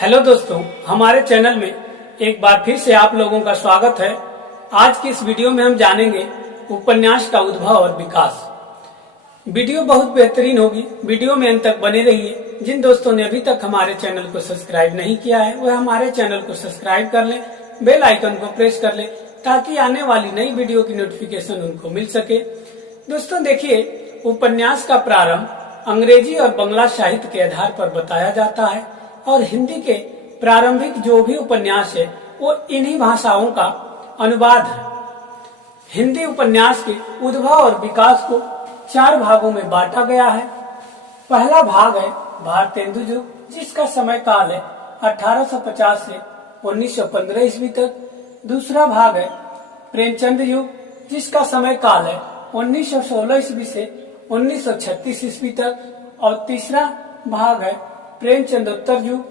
Hello दोस्तों, हमारे channel में एक बार फिर से आप लोगों का स्वागत है। आज की इस वीडियो में हम जानेंगे उपन्यास का उद्भव और विकास। वीडियो बहुत बेहतरीन होगी, वीडियो में अंत तक बने रहिए। जिन दोस्तों ने अभी तक हमारे चैनल को सब्सक्राइब नहीं किया है वह हमारे चैनल को सब्सक्राइब कर लें, बेल आइकन को प्रेस कर लें ताकि आने वाली नई वीडियो की नोटिफिकेशन उनको मिल सके। दोस्तों देखिए, उपन्यास का प्रारंभ अंग्रेजी और बंगला साहित्य के आधार पर बताया जाता है और हिंदी के प्रारंभिक जो भी उपन्यास है वो इन्हीं भाषाओं का अनुवाद है। हिंदी उपन्यास के उद्भव और विकास को 4 भागों में बांटा गया है। पहला भाग है भारतेंदु युग, जिसका समय काल है 1850 से 1915 ईस्वी तक। दूसरा भाग है प्रेमचंद युग, जिसका समय काल है 1916 ईस्वी से 1936 ईस्वी तक। और तीसरा भाग है प्रेमचंदोत्तर युग,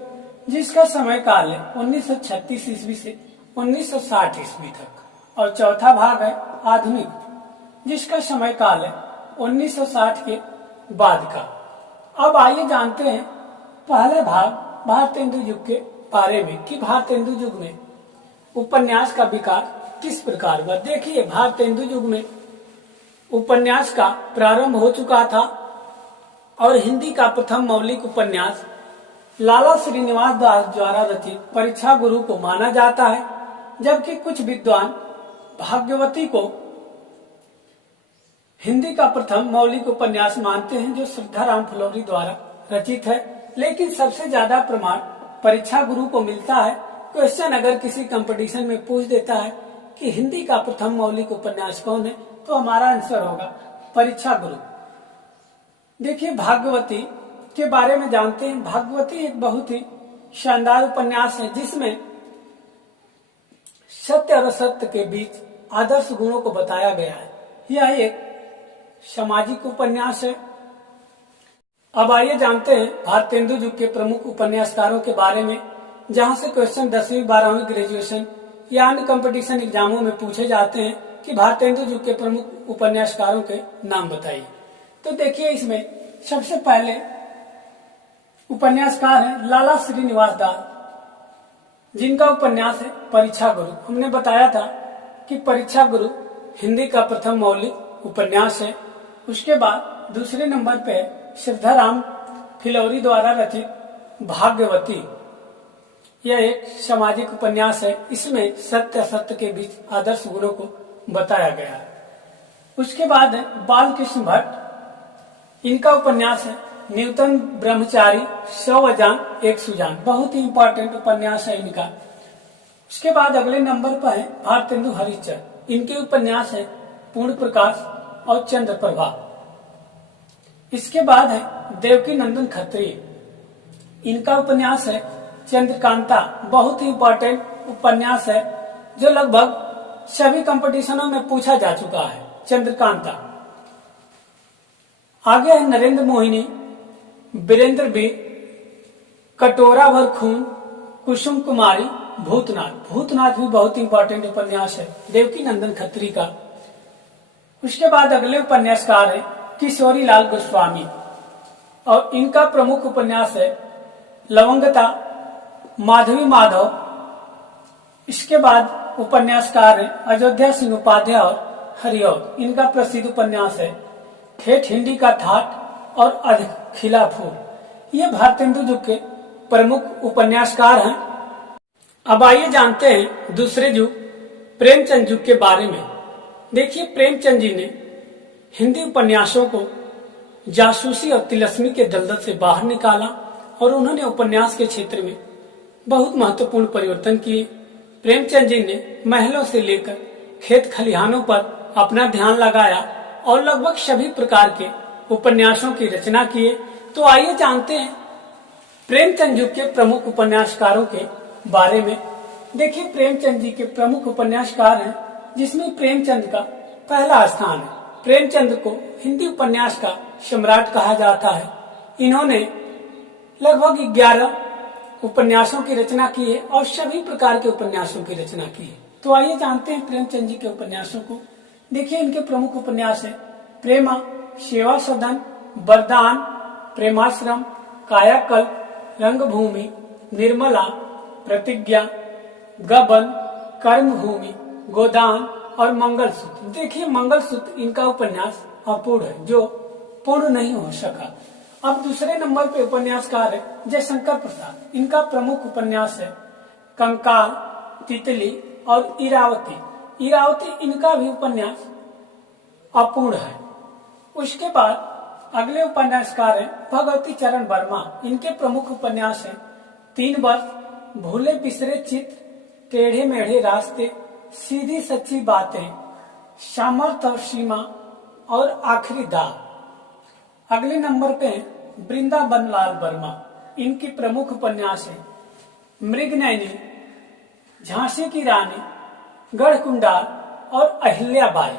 जिसका समय काल है 1936 ईस्वी से 1960 ईस्वी तक। और चौथा भाग है आधुनिक, जिसका समय काल है 1960 के बाद का। अब आइए जानते हैं पहले भाग भारतेंदु युग के बारे में कि भारतेंदु युग में उपन्यास का विकास किस प्रकार हुआ। देखिए, भारतेंदु युग में उपन्यास का प्रारंभ हो चुका था और हिंदी का प्रथम मौलिक उपन्यास लाला श्रीनिवास दास द्वारा रचित परीक्षा गुरु को माना जाता है, जबकि कुछ विद्वान भाग्यवती को हिंदी का प्रथम मौलिक उपन्यास मानते हैं, जो श्रद्धाराम फिलौरी द्वारा रचित है। लेकिन सबसे ज्यादा प्रमाण परीक्षा गुरु को मिलता है। क्वेश्चन अगर किसी कंपटीशन में पूछ देता है कि हिंदी का प्रथम मौलिक उपन्यास कौन है, तो हमारा आंसर होगा परीक्षा गुरु। देखिए, भाग्यवती के बारे में जानते हैं। भाग्यवती एक बहुत ही शानदार उपन्यास है, जिसमें सत्य और असत्य के बीच आदर्श गुणों को बताया गया है। यह एक सामाजिक उपन्यास है। अब आइए जानते हैं भारतेंदु युग के प्रमुख उपन्यासकारों के बारे में, जहां से क्वेश्चन 10वीं 12वीं ग्रेजुएशन या अन्य कंपटीशन एग्जामों में पूछे जाते हैं कि भारतेंदु युग के प्रमुख उपन्यासकारों के नाम बताइए। तो देखिए, इसमें सबसे पहले उपन्यासकार है लाला श्रीनिवास दास, जिनका उपन्यास है परीक्षा गुरु। हमने बताया था कि परीक्षा गुरु हिंदी का प्रथम मौलिक उपन्यास है। उसके बाद दूसरे नंबर पे है श्रद्धाराम फिलौरी द्वारा रचित भाग्यवती। यह एक सामाजिक उपन्यास है। इसमें सत्य असत्य के बीच आदर्श गुणों को बताया गया है। उसके बाद है बालकृष्ण भट्ट। इनका उपन्यास है न्यूटन ब्रह्मचारी 100 अजान एक सुजान। बहुत ही इंपॉर्टेंट उपन्यास है इनका। उसके बाद अगले नंबर पर है भारतेंदु हरिश्चंद्र। इनके उपन्यास है पूर्ण प्रकाश और चंद्र प्रभा। इसके बाद है देवकी नंदन खत्री। इनका उपन्यास है चंद्रकांता। बहुत ही इंपॉर्टेंट उपन्यास है, जो लगभग सभी कंपटीशनों में पूछा जा चुका है, चंद्रकांता। आगे है नरेंद्र मोहिनी, वीरेंद्र वीर, कटोरा भर खून, कुसुम कुमारी, भूतनाथ। भूतनाथ भी बहुत इंपॉर्टेंट उपन्यास है देवकी नंदन खत्री का। उसके बाद अगले उपन्यासकार है किशोरी लाल गोस्वामी और इनका प्रमुख उपन्यास है लवंगता, माधवी माधव। इसके बाद उपन्यासकार है अयोध्या सिंह उपाध्याय और हरिऔध। इनका प्रसिद्ध उपन्यास है ठेठ हिंदी का ठाठ और अधिक खिला फूल। ये भारतेंदु युग के प्रमुख उपन्यासकार हैं। अब आइए जानते हैं दूसरे युग प्रेमचंद युग के बारे में। देखिए, प्रेमचंद जी ने हिंदी उपन्यासों को जासूसी और तिलस्मी के दलदल से बाहर निकाला और उन्होंने उपन्यास के क्षेत्र में बहुत महत्वपूर्ण परिवर्तन किए। प्रेमचंद जी ने महलों से लेकर खेत खलिहानों पर अपना ध्यान लगाया और लगभग सभी प्रकार के उपन्यासों की रचना किए। तो आइए जानते हैं प्रेमचंद युग के प्रमुख उपन्यासकारों के बारे में। देखिए, प्रेमचंद जी के प्रमुख उपन्यासकार हैं, जिसमें प्रेमचंद का पहला स्थान है। प्रेमचंद को हिंदी उपन्यास का सम्राट कहा जाता है। इन्होंने लगभग 11 उपन्यासों की रचना की है और सभी प्रकार के उपन्यासों की रचना की है। तो आइए जानते हैं प्रेमचंद जी के उपन्यासों को। देखिए, इनके प्रमुख उपन्यास है प्रेमा, सेवा सदन, वरदान, प्रेमाश्रम, कायाकल्प, रंगभूमि, निर्मला, प्रतिज्ञा, गबन, कर्मभूमि, गोदान और मंगलसूत्र। देखिए मंगलसूत्र इनका उपन्यास अपूर्ण है, जो पूर्ण नहीं हो सका। अब दूसरे नंबर पे उपन्यासकार है जयशंकर प्रसाद। इनका प्रमुख उपन्यास है कंकाल, तितली और इरावती। इरावती इनका भी उपन्यास अपूर्ण है। उसके बाद अगले उपन्यासकार है भगवती चरण वर्मा। इनके प्रमुख उपन्यास है 3 वर्ष, भूले बिसरे चित्र, टेढ़े मेढ़े रास्ते, सीधी सच्ची बातें, सामर्थ्य और सीमा और आखिरी दाव। अगले नंबर पे है वृंदावन लाल वर्मा। इनकी प्रमुख उपन्यास है मृगनयनी, झांसी की रानी, गढ़कुंडाल और अहिल्याबाई।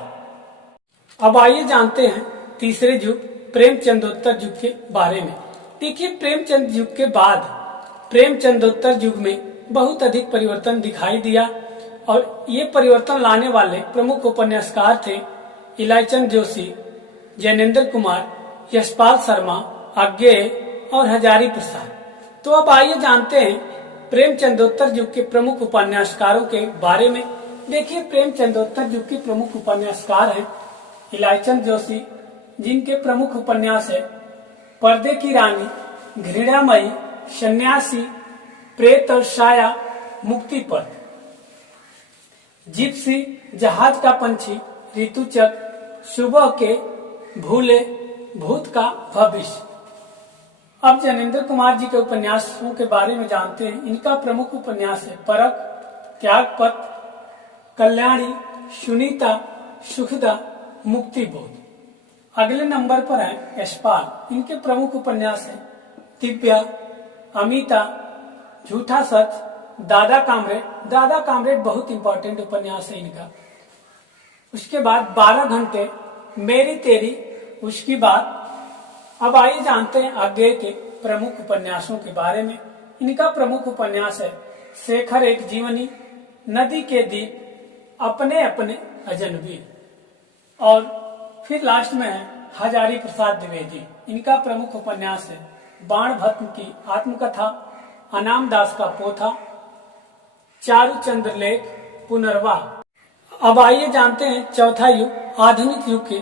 अब आइए जानते हैं तीसरे युग प्रेमचंदोत्तर युग के बारे में। देखिए प्रेमचंद युग के बाद प्रेमचंदोत्तर युग में बहुत अधिक परिवर्तन दिखाई दिया और ये परिवर्तन लाने वाले प्रमुख उपन्यासकार थे इलाईचंद जोशी, जैनेन्द्र कुमार, यशपाल शर्मा, अज्ञेय और हजारी प्रसाद। तो अब आइए जानते हैं प्रेमचंदोत्तर युग के प्रमुख उपन्यासकारों के बारे में। देखिए प्रेमचंदोत्तर युग के प्रमुख उपन्यासकार हैं इलाईचंद जोशी, जिनके प्रमुख उपन्यास है पर्दे की रानी, घृणामयी, सन्यासी, प्रेत और साया, मुक्ति पथ, जिप्सी, जहाज का पंछी, ऋतुचक, सुबह के, भूले, भूत का भविष्य। अब जैनेन्द्र कुमार जी के उपन्यासों के बारे में जानते हैं। इनका प्रमुख उपन्यास है परख, त्यागपथ, कल्याणी, सुनीता, सुखदा, मुक्तिबोध। अगले नंबर पर है यशपाल। इनके प्रमुख उपन्यास है दिव्या, अमिता, झूठा सच, दादा कामरेड। दादा कामरेड बहुत इंपॉर्टेंट उपन्यास है इनका। उसके बाद 12 घंटे, मेरी तेरी। उसके बाद अब आइए जानते हैं अज्ञेय के प्रमुख उपन्यासों के बारे में। इनका प्रमुख उपन्यास है शेखर एक जीवनी, नदी के दीप, अपने अपने अजनबी। और फिर लास्ट में है हजारी प्रसाद द्विवेदी। इनका प्रमुख उपन्यास है बाणभट्ट की आत्मकथा, अनाम दास का पोथा, चारुचंद्र लेख, पुनर्वाह। अब आइए जानते हैं चौथा युग आधुनिक युग के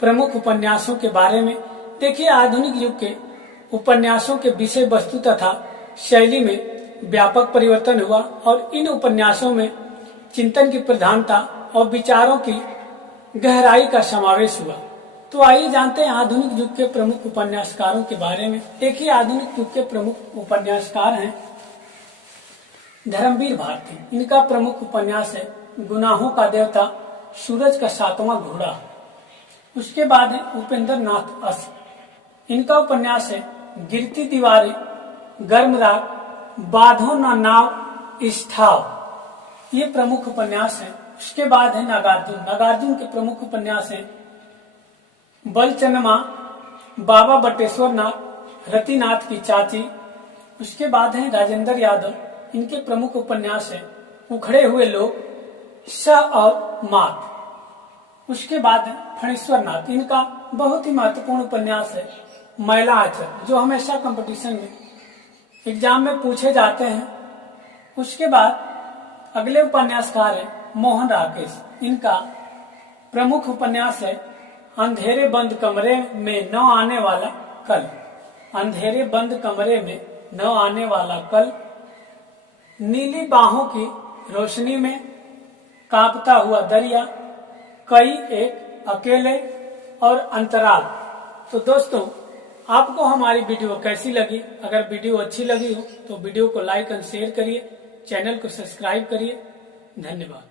प्रमुख उपन्यासों के बारे में। देखिए आधुनिक युग के उपन्यासों के विषय वस्तु तथा शैली में व्यापक परिवर्तन हुआ और इन उपन्यासों में चिंतन की प्रधानता और विचारों की गहराई का समावेश हुआ। तो आइए जानते हैं आधुनिक युग के प्रमुख उपन्यासकारों के बारे में। देखिए आधुनिक युग के प्रमुख उपन्यासकार हैं धर्मवीर भारती। इनका प्रमुख उपन्यास है गुनाहों का देवता, सूरज का 7वां घोड़ा। उसके बाद है उपेंद्र नाथ अश्क। इनका उपन्यास है गिरती दीवारें, गर्म राग, बांधो न नाव स्थाव। ये प्रमुख उपन्यास है। उसके बाद है नागार्जुन। नागार्जुन के प्रमुख उपन्यास है बलचनमा, बाबा बटेश्वर नाथ, रतिनाथ की चाची। उसके बाद है राजेंद्र यादव। इनके प्रमुख उपन्यास है उखड़े हुए लोग, स और मात। उसके बाद है फणीश्वर नाथ। इनका बहुत ही महत्वपूर्ण उपन्यास है मैला आचर, जो हमेशा कंपटीशन में एग्जाम में पूछे जाते हैं। उसके बाद अगले उपन्यासकार है मोहन राकेश। इनका प्रमुख उपन्यास है अंधेरे बंद कमरे में न आने वाला कल। अंधेरे बंद कमरे में न आने वाला कल, नीली बाहों की रोशनी में, कांपता हुआ दरिया, कई एक, अकेले और अंतराल। तो दोस्तों आपको हमारी वीडियो कैसी लगी? अगर वीडियो अच्छी लगी हो तो वीडियो को लाइक एंड शेयर करिए, चैनल को सब्सक्राइब करिए। धन्यवाद।